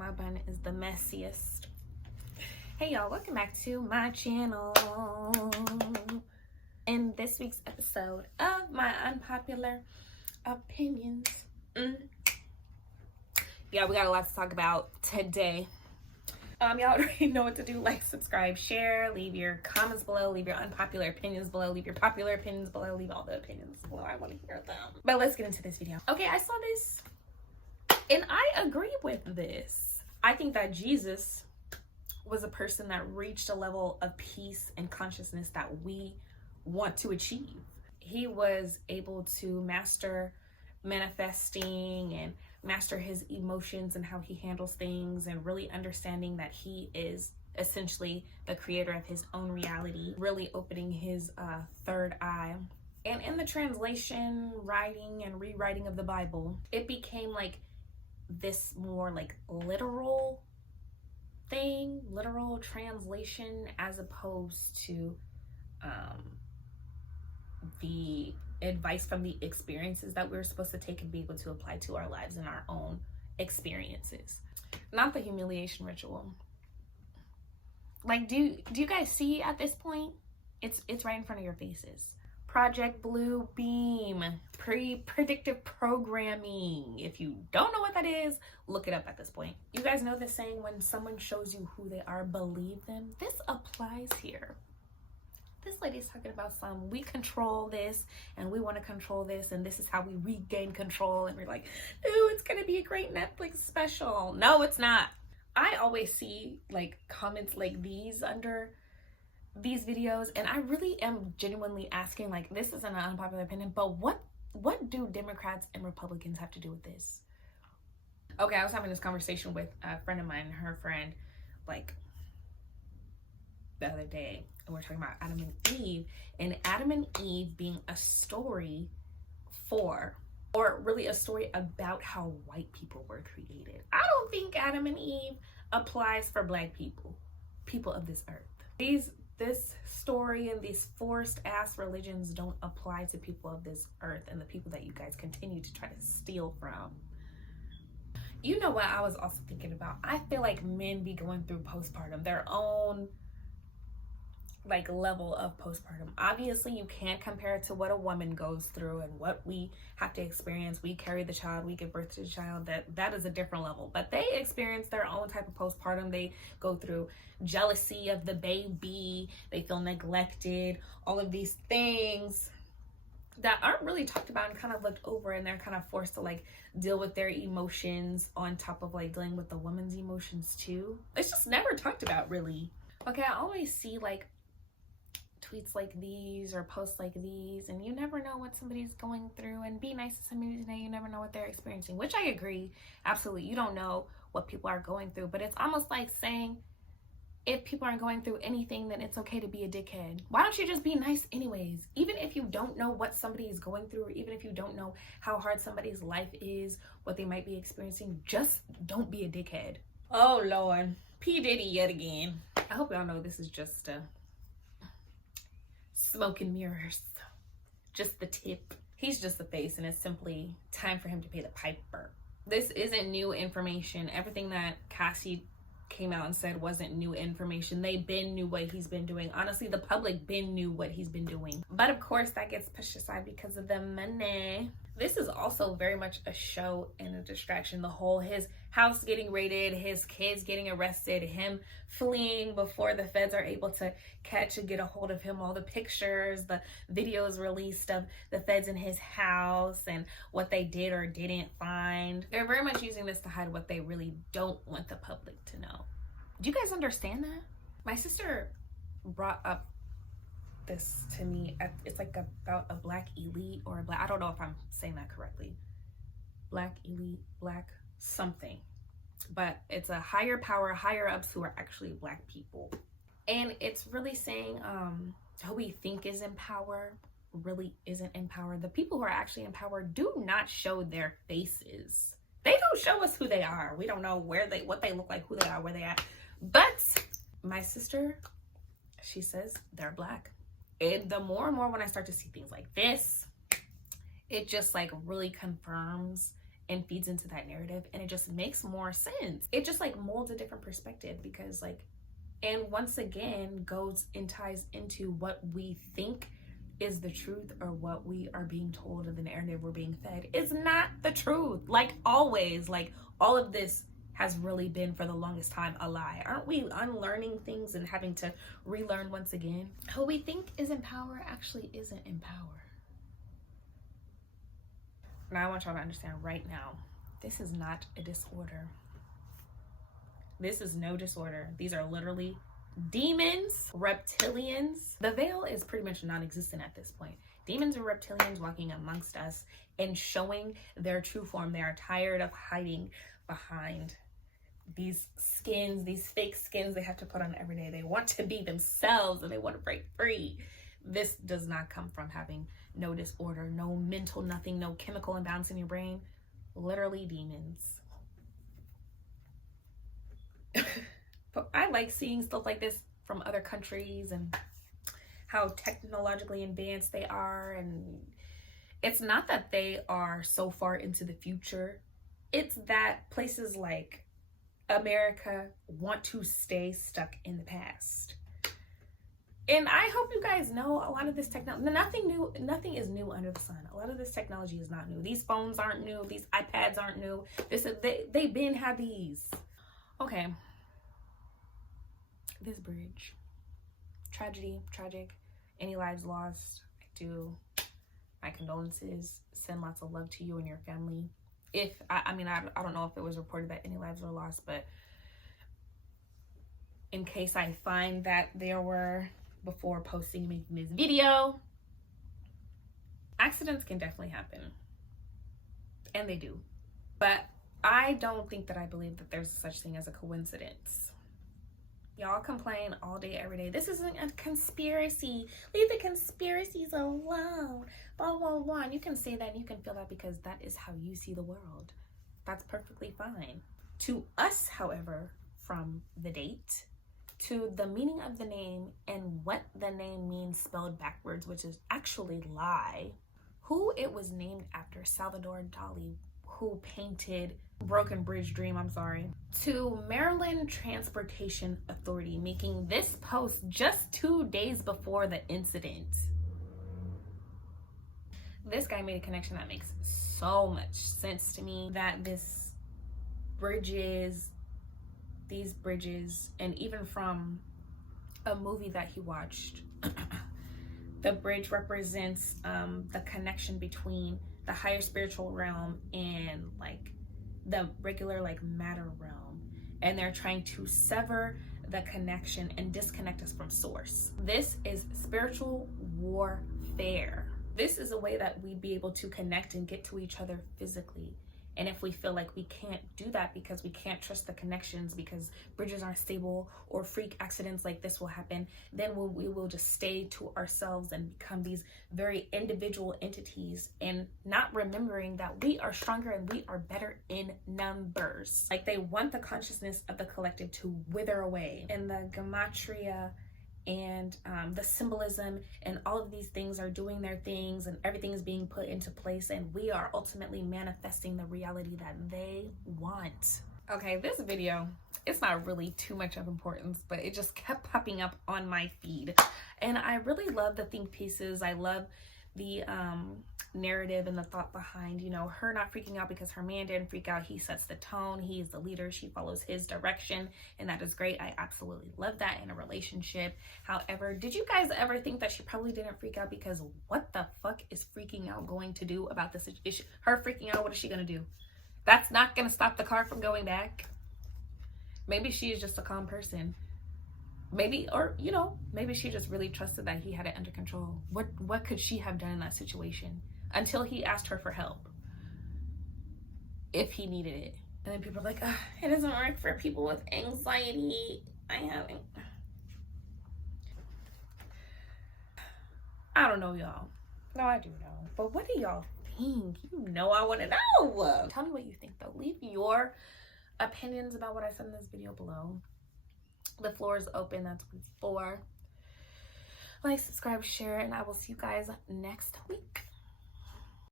My bun is the messiest. Hey y'all, welcome back to my channel. In this week's episode of my unpopular opinions, yeah, we got a lot to talk about today. Y'all already know what to do. Like, subscribe, share, leave your comments below, leave your unpopular opinions below, leave your popular opinions below, leave all the opinions below. I want to hear them. But let's get into this video. Okay, I saw this and I agree with this. I think that Jesus was a person that reached a level of peace and consciousness that we want to achieve. He was able to master manifesting and master his emotions and how he handles things, and really understanding that he is essentially the creator of his own reality, really opening his third eye. And in the translation, writing and rewriting of the Bible, it became like this more like literal thing, literal translation, as opposed to the advice from the experiences that we're supposed to take and be able to apply to our lives and our own experiences. Not the humiliation ritual. Like, do you guys see at this point? It's right in front of your faces. Project Blue Beam, predictive programming. If you don't know what that is, look it up at this point. You guys know the saying, when someone shows you who they are, believe them. This applies here. This lady's talking about we control this and we want to control this, and this is how we regain control, and we're like, ooh, it's gonna be a great Netflix special. No, it's not. I always see like comments like these under these videos, and I really am genuinely asking, like, this is an unpopular opinion, but what do Democrats and Republicans have to do with this? Okay, I was having this conversation with a friend of mine, her friend, like the other day, and we're talking about Adam and Eve, and Adam and Eve being a story for, or really a story about, how white people were created. I don't think Adam and Eve applies for black people of this earth. This story and these forced ass religions don't apply to people of this earth and the people that you guys continue to try to steal from. You know what I was also thinking about? I feel like men be going through postpartum, their own like level of postpartum. Obviously you can't compare it to what a woman goes through and what we have to experience. We carry the child, we give birth to the child. That is a different level, but they experience their own type of postpartum. They go through jealousy of the baby, they feel neglected, all of these things that aren't really talked about and kind of looked over, and they're kind of forced to like deal with their emotions on top of like dealing with the woman's emotions too. It's just never talked about, really. Okay, I always see like tweets like these or posts like these, and you never know what somebody's going through, and be nice to somebody today, you never know what they're experiencing, which I agree, absolutely. You don't know what people are going through, but it's almost like saying, if people aren't going through anything, then it's okay to be a dickhead. Why don't you just be nice anyways? Even if you don't know what somebody is going through, or even if you don't know how hard somebody's life is, what they might be experiencing, just don't be a dickhead. Oh Lord, P. Diddy yet again. I hope y'all know this is just smoke and mirrors, just the tip. He's just the face, and it's simply time for him to pay the piper. This isn't new information. Everything that Cassie came out and said wasn't new information. They been knew what he's been doing. Honestly, the public been knew what he's been doing, but of course that gets pushed aside because of the money. This is also very much a show and a distraction. The whole his house getting raided, his kids getting arrested, him fleeing before the feds are able to catch and get a hold of him, all the pictures, the videos released of the feds in his house and what they did or didn't find. They're very much using this to hide what they really don't want the public to know. Do you guys understand that? My sister brought up this to me. It's like about a black elite, or a black, I don't know if I'm saying that correctly, black elite, black something, but it's a higher power, higher ups who are actually black people, and it's really saying who we think is in power really isn't in power. The people who are actually in power do not show their faces. They don't show us who they are. We don't know what they look like, who they are, where they at. But my sister, she says they're black. And the more and more when I start to see things like this, it just like really confirms and feeds into that narrative, and it just makes more sense. It just like molds a different perspective, because like, and once again goes and ties into what we think is the truth, or what we are being told, of the narrative we're being fed is not the truth. Like always, like all of this has really been for the longest time a lie. Aren't we unlearning things and having to relearn once again? Who we think is in power actually isn't in power. Now I want y'all to understand right now, this is not a disorder. This is no disorder. These are literally demons, reptilians. The veil is pretty much non-existent at this point. Demons and reptilians walking amongst us and showing their true form. They are tired of hiding behind these skins, these fake skins they have to put on every day. They want to be themselves and they want to break free. This does not come from having no disorder, no mental nothing, no chemical imbalance in your brain. Literally demons. But I like seeing stuff like this from other countries and how technologically advanced they are. And it's not that they are so far into the future. It's that places like America want to stay stuck in the past. And I hope you guys know a lot of this technology, nothing is new under the sun. A lot of this technology is not new. These phones aren't new. These iPads aren't new. They've been had these. Okay. This bridge. Tragedy, tragic. Any lives lost? I do my condolences. Send lots of love to you and your family. I don't know if it was reported that any lives were lost, but in case I find that there were before posting, making this video, accidents can definitely happen. And they do. But I don't think that I believe that there's such thing as a coincidence. Y'all complain all day, every day. This isn't a conspiracy. Leave the conspiracies alone. Blah, blah, blah. And you can say that and you can feel that because that is how you see the world. That's perfectly fine. To us, however, from the date to the meaning of the name and what the name means spelled backwards, which is actually lie, who it was named after, Salvador Dali, who painted Broken Bridge Dream, to Maryland Transportation Authority, making this post just 2 days before the incident. This guy made a connection that makes so much sense to me, that these bridges, and even from a movie that he watched, the bridge represents the connection between the higher spiritual realm and like the regular like matter realm, and they're trying to sever the connection and disconnect us from source. This is spiritual warfare. This is a way that we'd be able to connect and get to each other physically. And if we feel like we can't do that because we can't trust the connections, because bridges aren't stable or freak accidents like this will happen, then we will just stay to ourselves and become these very individual entities, and not remembering that we are stronger and we are better in numbers. Like, they want the consciousness of the collective to wither away. And the gematria and the symbolism and all of these things are doing their things, and everything is being put into place, and we are ultimately manifesting the reality that they want. Okay, this video, it's not really too much of importance, but it just kept popping up on my feed, and I really love the think pieces. I love the narrative and the thought behind, you know, her not freaking out because her man didn't freak out. He sets the tone, he is the leader, she follows his direction, and that is great. I absolutely love that in a relationship. However, did you guys ever think that she probably didn't freak out because what the fuck is freaking out going to do about this issue? Her freaking out, what is she gonna do? That's not gonna stop the car from going back. Maybe she is just a calm person. Maybe, or, you know, maybe she just really trusted that he had it under control. What could she have done in that situation until he asked her for help, if he needed it? And then people are like, it doesn't work for people with anxiety. I don't know, y'all. No, I do know. But what do y'all think? You know I want to know. Tell me what you think, though. Leave your opinions about what I said in this video below. The floor is open. That's what it's for. Like, subscribe, share, and I will see you guys next week.